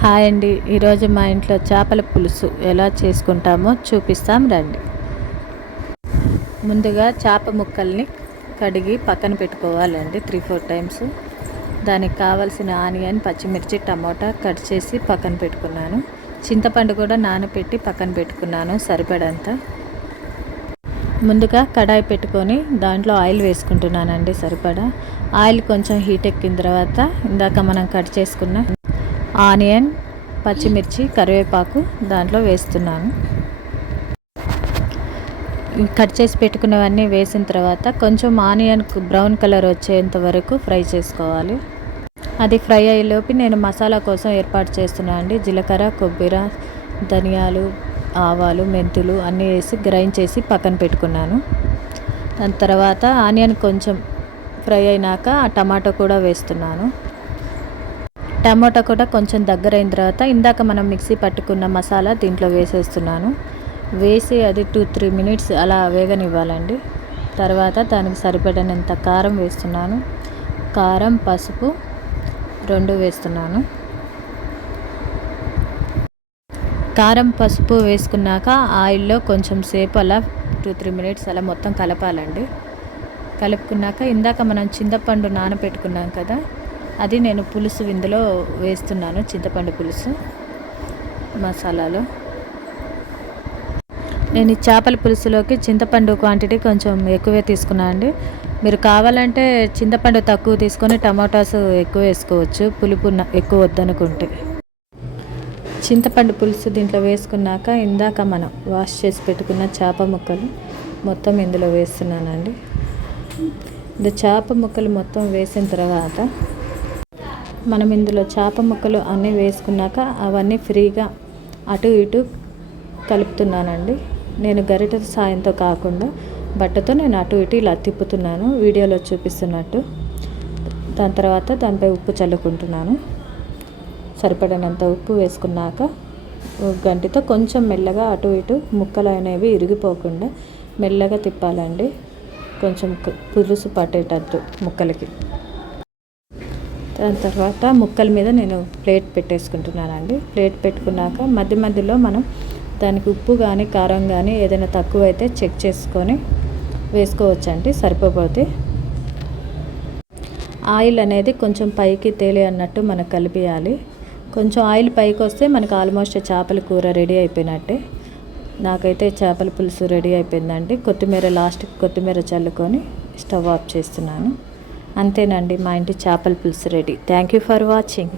Hi అండి. ఈరోజు మా ఇంట్లో చేపల పులుసు ఎలా చేసుకుంటామో చూపిస్తాం రండి. ముందుగా చేప ముక్కల్ని కడిగి పక్కన పెట్టుకోవాలండి త్రీ ఫోర్ టైమ్స్ దానికి కావాల్సిన ఆనియన్ పచ్చిమిర్చి టమోటా కట్ చేసి పక్కన పెట్టుకున్నాను. చింతపండు కూడా నానబెట్టి పక్కన పెట్టుకున్నాను సరిపడంత. ముందుగా కడాయి పెట్టుకొని దాంట్లో ఆయిల్ వేసుకుంటున్నానండి సరిపడా. ఆయిల్ కొంచెం హీట్ ఎక్కిన తర్వాత ఇందాక మనం కట్ చేసుకున్న ఆనియన్ పచ్చిమిర్చి కరివేపాకు దాంట్లో వేస్తున్నాను. కట్ చేసి పెట్టుకున్నవన్నీ వేసిన తర్వాత కొంచెం ఆనియన్ బ్రౌన్ కలర్ వచ్చేంత వరకు ఫ్రై చేసుకోవాలి. అది ఫ్రై అయ్యేలోపు నేను మసాలా కోసం ఏర్పాటు చేస్తున్నాను అండి. జీలకర్ర కొబ్బరి ధనియాలు ఆవాలు మెంతులు అన్నీ వేసి గ్రైండ్ చేసి పక్కన పెట్టుకున్నాను. దాని తర్వాత ఆనియన్ కొంచెం ఫ్రై అయినాక ఆ టమాటో కూడా వేస్తున్నాను. టమాటా కూడా కొంచెం దగ్గర అయిన తర్వాత ఇందాక మనం మిక్సీ పట్టుకున్న మసాలా దీంట్లో వేసేస్తున్నాను. వేసి అది టూ త్రీ మినిట్స్ అలా వేగనివ్వాలండి. తర్వాత దానికి సరిపడినంత కారం వేస్తున్నాను. కారం పసుపు రెండు వేస్తున్నాను. కారం పసుపు వేసుకున్నాక ఆయిల్లో కొంచెం సేపు అలా టూ త్రీ మినిట్స్ అలా మొత్తం కలపాలండి. కలుపుకున్నాక ఇందాక మనం చింతపండు నానబెట్టుకున్నాం కదా అది నేను పులుసు ఇందులో వేస్తున్నాను చింతపండు పులుసు మసాలాలో. నేను ఈ చేపల పులుసులోకి చింతపండు క్వాంటిటీ కొంచెం ఎక్కువే తీసుకున్నాను అండి. మీరు కావాలంటే చింతపండు తక్కువ తీసుకొని టమాటాస్ ఎక్కువ వేసుకోవచ్చు పులుపు ఎక్కువ వద్దనుకుంటే. చింతపండు పులుసు దీంట్లో వేసుకున్నాక ఇందాక మనం వాష్ చేసి పెట్టుకున్న చేప ముక్కలు మొత్తం ఇందులో వేస్తున్నానండి. ఇంత చేప ముక్కలు మొత్తం వేసిన తర్వాత మనం ఇందులో చేప ముక్కలు అన్నీ వేసుకున్నాక అవన్నీ ఫ్రీగా అటు ఇటు కలుపుతున్నానండి. నేను గరిట సాయంతో కాకుండా బట్టతో నేను అటు ఇటు ఇలా తిప్పుతున్నాను వీడియోలో చూపిస్తున్నట్టు. దాని తర్వాత దానిపై ఉప్పు చల్లుకుంటున్నాను. సరిపడినంత ఉప్పు వేసుకున్నాక గంటితో కొంచెం మెల్లగా అటు ఇటు ముక్కలు అనేవి ఇరిగిపోకుండా మెల్లగా తిప్పాలండి. కొంచెం పులుసు పట్టేటట్టు ముక్కలకి. దాని తర్వాత ముక్కల మీద నేను ప్లేట్ పెట్టేసుకుంటున్నానండి. ప్లేట్ పెట్టుకున్నాక మధ్య మధ్యలో మనం దానికి ఉప్పు కానీ కారం కానీ ఏదైనా తక్కువ అయితే చెక్ చేసుకొని వేసుకోవచ్చండి సరిపోతే. ఆయిల్ అనేది కొంచెం పైకి తేలి అన్నట్టు మనకు కలిపియాలి. కొంచెం ఆయిల్ పైకి వస్తే మనకు ఆల్మోస్ట్ చేపల కూర రెడీ అయిపోయినట్టే. నాకైతే చేపల పులుసు రెడీ అయిపోయిందండి. కొత్తిమీర లాస్ట్కి కొత్తిమీర చల్లుకొని స్టవ్ ఆఫ్ చేస్తున్నాను. అంతేనండి మా ఇంటి చేపల పులుసు ready. Thank you for watching